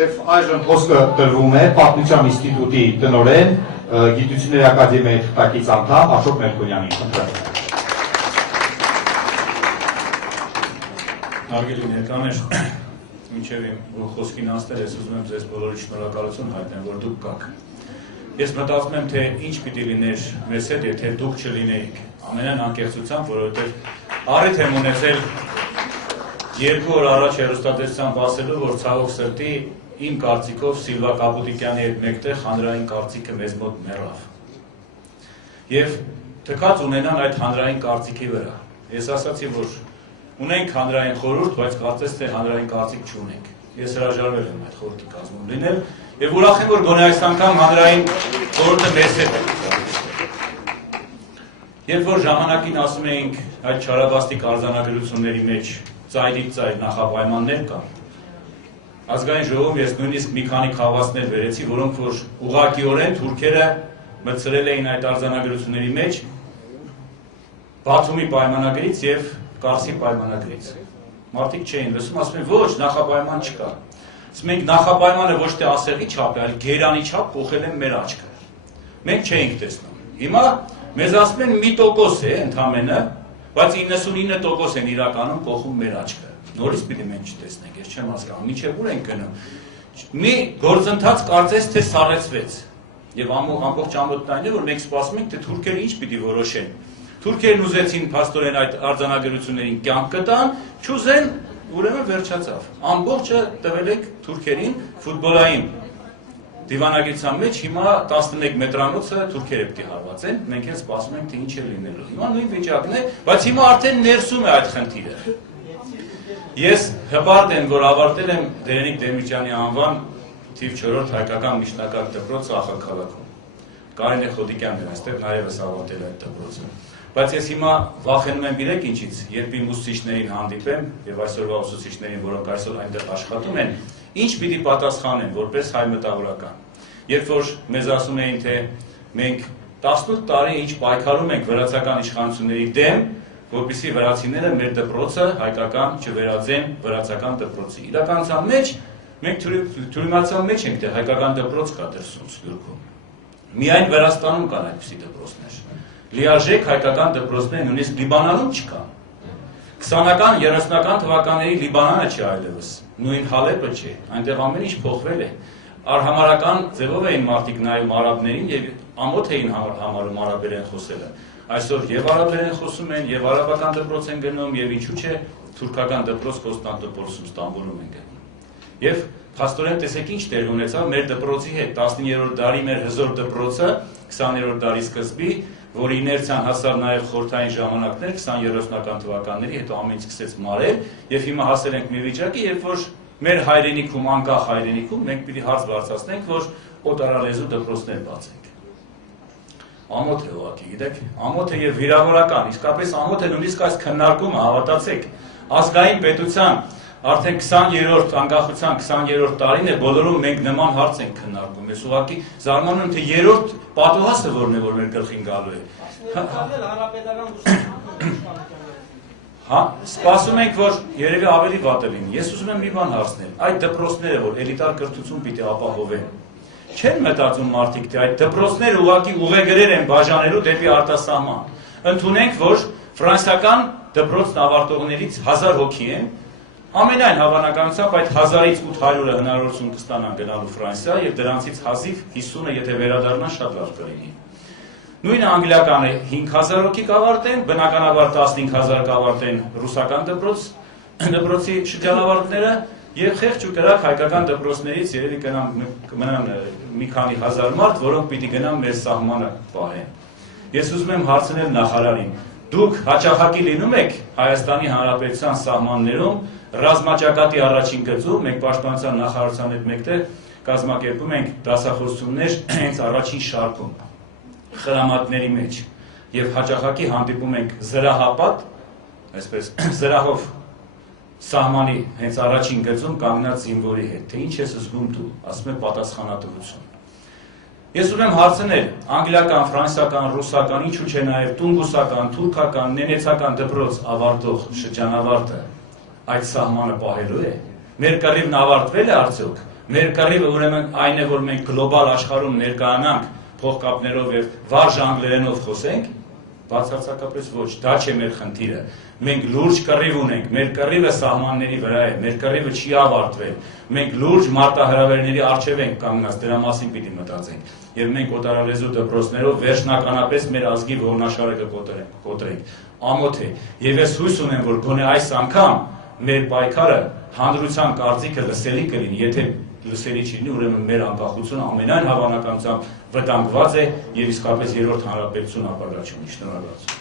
Եվ այժմ խոսքը տրվում է Պատմության ինստիտուտի տնօրեն, Գիտությունների ակադեմիայի թղթակից անդամ Աշոտ Մելքոնյանին։ Հարգելի ներկաներ, մինչև իմ խոսքին անցնել ես ուզում եմ ձեզ բոլորի շնորհակալություն հայտնեմ, որ դուք կաք։ Ես մտածում եմ, թե ինչ պիտի լիներ մեզ հետ, եթե դուք չլինեիք։ Ամենայն անկեղծությամբ, որովհետև առիթ եմ ունեցել 2 օր առաջ հեռուստատեսությամբ ասելու, որ ցավոք սրտի իմ կարծիքով Սիլվա Կապուտիկյանի հետ մեկտեղ հանրային կարծիքը մեզ մոտ մեռավ։ Եվ թքած ունենան այդ հանրային կարծիքի վրա։ Ես ասացի, որ ունենք հանրային խորհուրդ, բայց կարծես թե հանրային կարծիք չունենք։ Ես հրաժարվել եմ այդ խորհրդի կազմում լինել եւ ուրախ եմ, որ գոնե այս անգամ հանրային խորհուրդը մեզ հետ է։ Երբ որ ժամանակին ասում էինք այդ չարաբաստիկ արձանագրությունների մեջ ծայրից ծայր նախապայմաններ կան, ազգային ժողովում ես նույնիսկ մի քանի խավացներ վերեցի, որոնք որ ուղղակիորեն թուրքերը մտցրել էին այդ արձանագրությունների մեջ Բաթումի պայմանագրից եւ Կարսի պայմանագրից։ Մարդիկ չէին լսում, ասում են ոչ, նախապայման չկա։ Ասում ենք նախապայմանը ոչ թե ասեղի չափ է, այլ գերանի չափ կողել են մեր աչքը։ Մենք չէինք տեսնում։ Հիմա մեզ ասում են 1% է ընդամենը, բայց 99% են իրականում կողում մեր աչքը։ Նորից պիտի մենք չտեսնենք, ես չեմ հասկանում, մինչև ուր ենք գնում։ Մի գործընթաց կարծես թե սառեցվեց։ Եվ ամբողջ ամոթն այն է, որ մենք սպասում ենք, թե թուրքերը ինչ պիտի որոշեն։ Թուրքերն ուզեցին փաստորեն այդ արձանագրություններին կյանք կտան, չուզեն, ուրեմն վերջացավ։ Ամբողջը տվել եք թուրքերին ֆուտբոլային դիվանագիտության մեջ հիմա 11 մետրանոցը թուրքերը պիտի հարվածեն, մենք էլ սպասում ենք, թե ինչ է լինելու։ Հիմա նույն վիճակն է, բայց հիմա արդեն ներսում է այդ խնդիրը։ Ես հպարտ եմ, որ ավարտել եմ Դերենիկ Դեմիրճյանի անվան թիվ 4 հայկական միջնակարգ դպրոցը Ախալքալաքում։ Կարինե Խոդիկյանն է այստեղ նաև ավարտել այդ դպրոցը։ Բայց ես հիմա վախենում եմ իրեք ինչից, երբ իմ ուսուցիչներին հանդիպեմ եւ այսօրվա ուսուցիչներին, որոնք այսօր այնտեղ աշխատում են, ինչ պիտի պատասխանեն որպես հայ մտավորական։ Երբ որ մեզ ասում էին, թե մենք 18 տարի ինչ պայքարում ենք վրացական իշխանությունների դեմ, որպեսզի վրացիները մեր դպրոցը հայկական չվերածեն վրացական դպրոցի։ Իրականության մեջ մենք թյուրիմացության մեջ ենք, թե հայկական դպրոց կա դրսում Սփյուռքում։ Միայն Վրաստանում կան այդպիսի դպրոցներ։ Լիարժեք հայկական դպրոցներ նույնիսկ Լիբանանում չկան։ 20-ական, 30-ական թվականների Լիբանանը չի այլևս, նույն Հալեպը չէ, այնտեղ ամեն ինչ փոխվել է։ Արհամարական ձևով էին մարդիկ նայում արաբներին եւ ամոթ էին համարում արաբերեն խոսելը։ Այսօր եւ արաբերեն խոսում են, եւ արաբական դպրոց են գնում, եւ ինչու՞ չէ թուրքական դպրոց Կոստանդնուպոլսում, Ստամբուլում են գնում։ Եվ փաստորեն տեսեք ինչ տեղ ունեցավ մեր դպրոցի հետ 19-րդ դարի մեր հզոր դպրոցը 20-րդ դարի սկզբի, որ իներցիան հասավ նաև խորհրդային ժամանակներ 20-30-ական թվականների, հետո ամեն ինչ սկսեց մարել, եւ հիմա հասել ենք մի վիճակի, երբ որ մեր հայրենիքում, անկախ հայրենիքում մենք պիտի հարց բարձրացնենք, որ օտարալեզու դպրոցներ բացենք։ Ամոթ է ուղղակի, գիտեք, ամոթ է եւ վիրավորական, իսկապես ամոթ է նույնիսկ այս քննարկումը, հավատացեք, ազգային պետության արդեն 20-րդ անկախության 20-րդ տարին է, բոլորում մենք նման հարց ենք քննարկում։ Ես ուղղակի զարմանում եմ, թե երրորդ պատուհասը որն է, որ մեր գլխին գալու է։ Հա, սպասում ենք, որ երևի ավելի վատը լինի։ Ես ուզում եմ մի բան հարցնել։ Այդ դպրոցները, որ էլիտար կրթություն պիտի ապահովեն, չեն մտածում մարդիկ, թե այդ դպրոցները ուղղակի ուղեգրեր են բաժանելու դեպի արտասահման։ Ընդունենք, որ ֆրանսիական դպրոցն ավարտողներից 1000 հոգի են, ամենայն հավանականությամբ այդ 1000-ից 800-ը հնարավորություն կստանան գնալու Ֆրանսիա եւ դրանցից հազիվ 50-ը եթե վերադառնան շատ լավ կլինի։ Նույնը անգլիականը 5000 հոգի կավարտեն, բնականաբար 15000 կավարտեն ռուսական դպրոցի շրջանավարտները եւ խեղճ ու կրակ հայկական դպրոցներից երևի կմնան մի քանի հազար մարդ, որոնք պիտի գնան մեր սահմանը պահեն։ Ես ուզում եմ հարցնել նախարարին. դուք հաճախակի լինում եք Հայաստանի Հանրապետության սահմաններում ռազմաճակատի առաջին գծում, մենք պաշտպանության նախարարության հետ մեկտեղ կազմակերպում ենք դասախոսություններ հենց առաջին շարքում խրամատների մեջ եւ հաճախակի հանդիպում ենք զրահապատ, այսպես զրահով սահմանի հենց առաջին գծում կանգնած զինվորի հետ, թե ինչ ես զգում դու, ասում է պատասխանատվություն։ Ես ուզում եմ հարցնել, անգլիական, ֆրանսիական, ռուսական, ինչու՞ չէ նաև տունգուսական, թուրքական, նենեցական դպրոց ավարտող շրջանավարտը այդ սահմանը պահելու է։ Մեր կռիվն ավարտվել է արդյոք։ Մեր կռիվը ուրեմն այն է, որ մենք գլոբալ աշխարհում ներկայանանք փողկապներով եւ վարժ անգլերենով խոսենք, բացարձակապես ոչ, դա չէ մեր խնդիրը։ Մենք լուրջ կռիվ ունենք, մեր կռիվը սահմանների վրա է, մեր կռիվը չի ավարտվել։ Մենք լուրջ մարտահրավերների առջև ենք կանգնած, դրա մասին պիտի մտածենք։ Եվ մենք օտարալեզու դպրոցներով վերջնականապես մեր ազգի ողնաշարը կկոտրենք։ Ամոթ է։ Եվ ես հույս ունեմ, որ գոնե այս անգամ մեր պայքարը հանրության կարծիքը լսելի կլինի, եթե լսելի չլինի, ուրեմն մեր անկախությունը ամենայն հավանականությամբ վտանգված է եւ իսկապես երրորդ հանրապետություն ապագա չունի։ Շնորհակալություն։